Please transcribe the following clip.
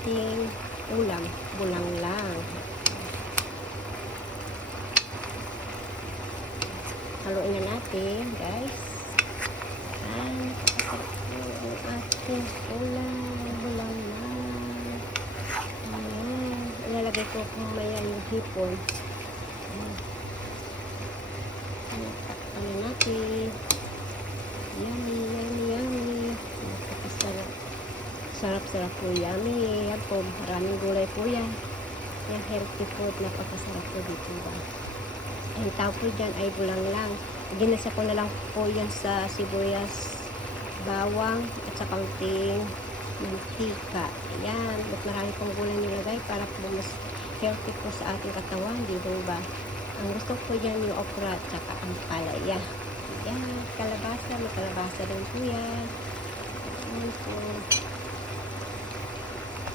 ating ulam, bulang lang. Haluin na natin, guys. Ang ating ulam, bulang lang. Ayan. Ilalagay ko kung may yung hipon. Takpan na natin. Yummy, yummy, yummy. Napakasarap. Sarap-sarap po, yummy. Yan po, maraming gulay po yan. Yan, healthy food. Napakasarap po dito ba. Ang tawag po dyan ay bulang lang. Ginasa ko na lang po yan sa sibuyas, bawang, at sa kaunting mantika. Ayan, at marami pong gulay nilagay para po mas healthy po sa ating katawan, di ba? Ang gusto ko dyan yung okra at saka ang palaya. Ayan, kalabasa, may kalabasa din po yan. Ayan po.